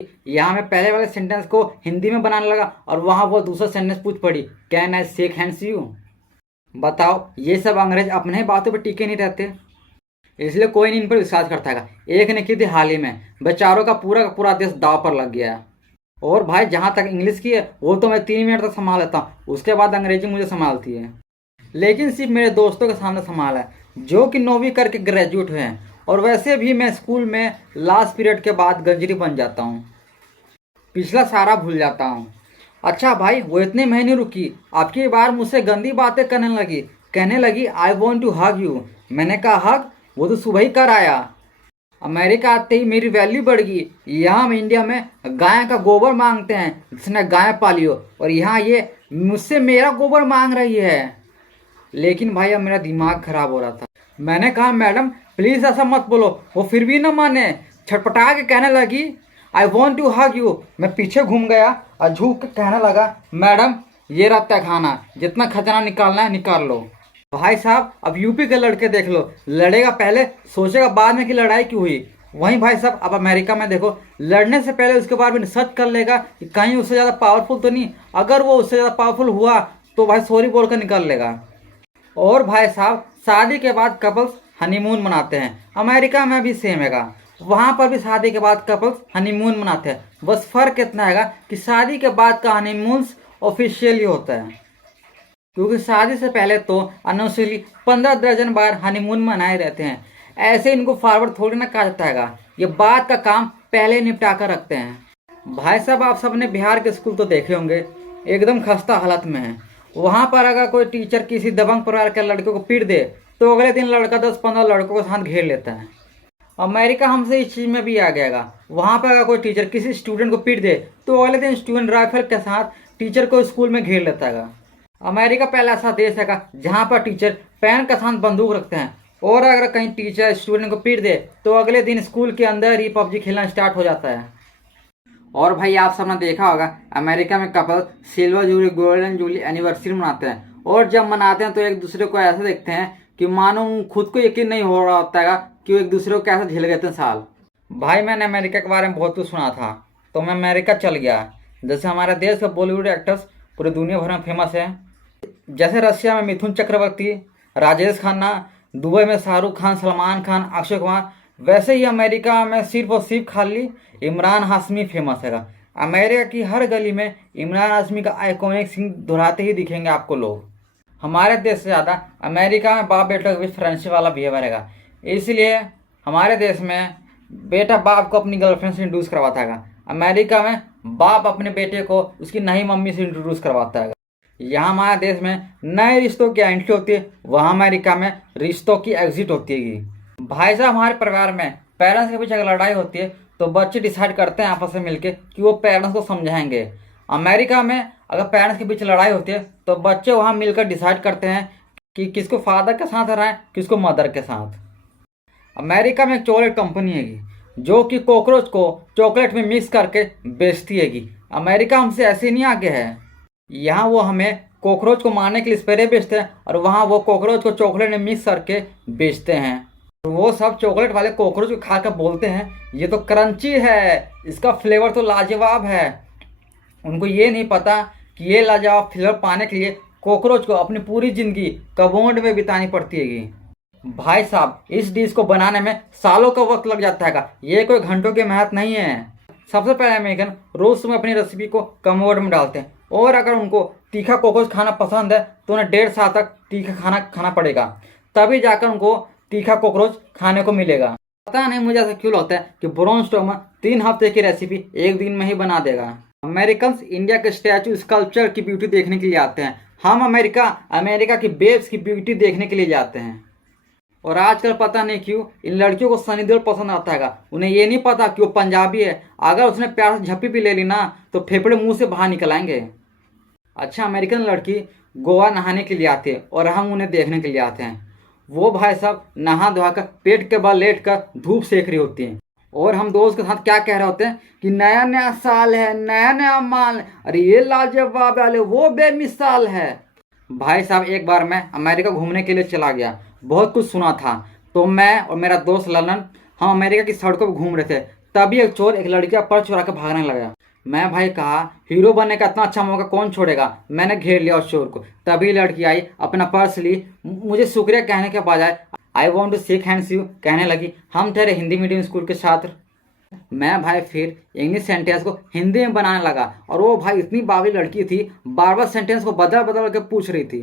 यहाँ मैं पहले वाले सेंटेंस को हिंदी में बनाने लगा और वहाँ वो दूसरा सेंटेंस पूछ पड़ी, can I shake hands you. बताओ, ये सब अंग्रेज अपने ही बातों पर टिके नहीं रहते, इसलिए कोई नहीं इन पर विश्वास करता है। एक ने की थी हाल ही में, बेचारों का पूरा देश दाव पर लग गया है। और भाई जहाँ तक इंग्लिश की है वो तो मैं 3 मिनट तक संभाल लेता हूँ, उसके बाद अंग्रेजी मुझे संभालती है। लेकिन सिर्फ मेरे दोस्तों के सामने संभाला है जो कि 9वीं करके ग्रेजुएट हुए हैं, और वैसे भी मैं स्कूल में लास्ट पीरियड के बाद गंजरी बन जाता हूँ, पिछला सारा भूल जाता हूँ। अच्छा भाई, वो इतने महीने रुकी, आपकी बार मुझसे गंदी बातें कहने लगी I want to hug you. मैंने कहा हग, वो तो सुबह ही कर आया। अमेरिका आते ही मेरी वैल्यू बढ़ गई। यहाँ हम इंडिया में गाय का गोबर मांगते हैं जिसने गाय पाली हो, और यहाँ ये मुझसे मेरा गोबर मांग रही है। लेकिन भाई अब मेरा दिमाग खराब हो रहा था। मैंने कहा मैडम प्लीज़ ऐसा मत बोलो, वो फिर भी ना माने, छटपटा के कहने लगी I want to hug you. मैं पीछे घूम गया और झुक के कहने लगा मैडम ये रहा तहखाना, जितना खजाना निकालना है निकाल लो। भाई साहब अब यूपी के लड़के देख लो, लड़ेगा पहले सोचेगा बाद में कि लड़ाई क्यों हुई। वहीं भाई साहब अब अमेरिका में देखो, लड़ने से पहले उसके बारे में सर्च कर लेगा कि कहीं उससे ज़्यादा पावरफुल तो नहीं, अगर वो उससे ज़्यादा पावरफुल हुआ तो भाई सॉरी बोल कर निकाल लेगा। और भाई साहब शादी के बाद कपल्स हनीमून मनाते हैं, अमेरिका में भी सेम हैगा, वहाँ पर भी शादी के बाद कपल्स हनीमून मनाते हैं। बस फ़र्क इतना हैगा कि शादी के बाद का हनीमून ऑफिशियली होता है, क्योंकि शादी से पहले तो अनऑफिशियली 15 दर्जन बार हनीमून मनाए रहते हैं। ऐसे इनको फॉरवर्ड थोड़ी ना कहा जाता हैगा, ये बात का काम पहले निपटा कर रखते हैं। भाई साहब आप सबने बिहार के स्कूल तो देखे होंगे, एकदम खस्ता हालत में है। वहाँ पर अगर कोई टीचर किसी दबंग परिवार के लड़के को पीट दे तो अगले दिन लड़का 10-15 लड़कों को साथ घेर लेता है। अमेरिका हमसे इस चीज़ में भी आ गया, वहाँ पर अगर कोई टीचर किसी स्टूडेंट को पीट दे तो अगले दिन स्टूडेंट राइफल के साथ टीचर को स्कूल में घेर लेता है। अमेरिका पहला ऐसा देश है जहाँ पर टीचर पेन के साथ बंदूक रखते हैं, और अगर कहीं टीचर स्टूडेंट को पीट दे तो अगले दिन स्कूल के अंदर ही पबजी खेलना स्टार्ट हो जाता है। और भाई आप सबने देखा होगा अमेरिका में couple silver jubilee golden jubilee anniversary मनाते हैं, और जब मनाते हैं तो एक दूसरे को ऐसे देखते हैं कि मानो खुद को यकीन नहीं हो रहा होता है कि वो एक दूसरे को कैसे झेल गए थे साल। भाई मैंने अमेरिका के बारे में बहुत कुछ सुना था तो मैं अमेरिका चल गया। जैसे हमारे देश के बॉलीवुड एक्टर्स पूरी दुनिया भर में फेमस है, जैसे रशिया में मिथुन चक्रवर्ती, राजेश खन्ना, दुबई में शाहरुख खान, सलमान खान, अक्षय कुमार, वैसे ही अमेरिका में सिर्फ और सिर्फ खाली इमरान हाशमी फेमस है। अमेरिका की हर गली में इमरान हाशमी का आइकॉनिक सीन दोहराते ही दिखेंगे आपको लोग। हमारे देश से ज़्यादा अमेरिका में बाप बेटा के बीच फ्रेंडशिप वाला बिहेवियर रहेगा, इसलिए हमारे देश में बेटा बाप को अपनी गर्लफ्रेंड से इंट्रोड्यूस करवाता है, अमेरिका में बाप अपने बेटे को उसकी नई मम्मी से इंट्रोड्यूस करवाता है। यहाँ हमारे देश में नए रिश्तों की एंट्री होती है, वहाँ अमेरिका में रिश्तों की एग्जिट होती है। भाई साहब हमारे परिवार में पेरेंट्स के पीछे अगर लड़ाई होती है तो बच्चे डिसाइड करते हैं आपस में मिलके कि वो पेरेंट्स को समझाएंगे। अमेरिका में अगर पेरेंट्स के बीच लड़ाई होती है तो बच्चे वहाँ मिलकर डिसाइड करते हैं कि किसको फादर के साथ रहना है, किसको मदर के साथ। अमेरिका में एक चॉकलेट कंपनी हैगी जो कि कॉकरोच को चॉकलेट में मिक्स करके बेचती हैगी। अमेरिका हमसे ऐसे नहीं आगे है, यहाँ वो हमें कॉकरोच को मारने के लिए स्प्रे बेचते हैं और वहाँ वो कॉकरोच को चॉकलेट में मिक्स करके बेचते हैं। वो सब चॉकलेट वाले कॉकरोच को खा कर बोलते हैं ये तो क्रंची है, इसका फ्लेवर तो लाजवाब है। उनको ये नहीं पता कि ये लाजवाब फ्लेवर पाने के लिए कॉकरोच को अपनी पूरी ज़िंदगी कबोर्ड में बितानी पड़ती है। भाई साहब इस डिश को बनाने में सालों का वक्त लग जाता है, ये कोई घंटों की मेहनत नहीं है। सबसे पहले अमेरिकन रोज़ सुबह अपनी रेसिपी को कमोड में डालते हैं, और अगर उनको तीखा कॉकरोच खाना पसंद है तो उन्हें 1.5 साल तक तीखा खाना खाना पड़ेगा, तभी जाकर उनको तीखा कॉकरोच खाने को मिलेगा। पता नहीं मुझे ऐसा क्यों लगता है कि ब्रॉन स्टोमर 3 हफ्ते की रेसिपी 1 दिन में ही बना देगा। अमेरिकन इंडिया के स्टैचू स्कल्पचर की ब्यूटी देखने के लिए आते हैं, हम अमेरिका की बेब्स की ब्यूटी देखने के लिए जाते हैं। और आजकल पता नहीं क्यों इन लड़कियों को सनी देओल पसंद आता है, उन्हें ये नहीं पता कि वो पंजाबी है, अगर उसने प्यार से झप्पी भी ले ली ना तो फेफड़े मुंह से बाहर निकल आएंगे। अच्छा अमेरिकन लड़की गोवा नहाने के लिए आती है और हम उन्हें देखने के लिए आते हैं। वो भाई साहब नहा धोआ कर पेट के बल लेट कर धूप सेक रही होती हैं, और हम दोस्त के साथ क्या कह रहे होते हैं कि नया नया साल है, नया नया माल, अरे ये लाजवाब वाले वो बेमिसाल है। भाई साहब एक बार मैं अमेरिका घूमने के लिए चला गया, बहुत कुछ सुना था, तो मैं और मेरा दोस्त ललन हम अमेरिका की सड़कों पर घूम रहे थे, तभी एक चोर एक लड़की का पर्स चुरा के भागने लगा। मैं भाई कहा हीरो बनने का इतना अच्छा मौका कौन छोड़ेगा। मैंने घेर लिया उस चोर को। तभी लड़की आई, अपना पर्स ली, मुझे शुक्रिया कहने के बजाय I want to shake hands you कहने लगी। हम ठहरे हिंदी मीडियम स्कूल के छात्र। मैं भाई फिर इंग्लिश सेंटेंस को हिंदी में बनाने लगा और वो भाई इतनी बावली लड़की थी, बार बार सेंटेंस को बदल बदल के पूछ रही थी।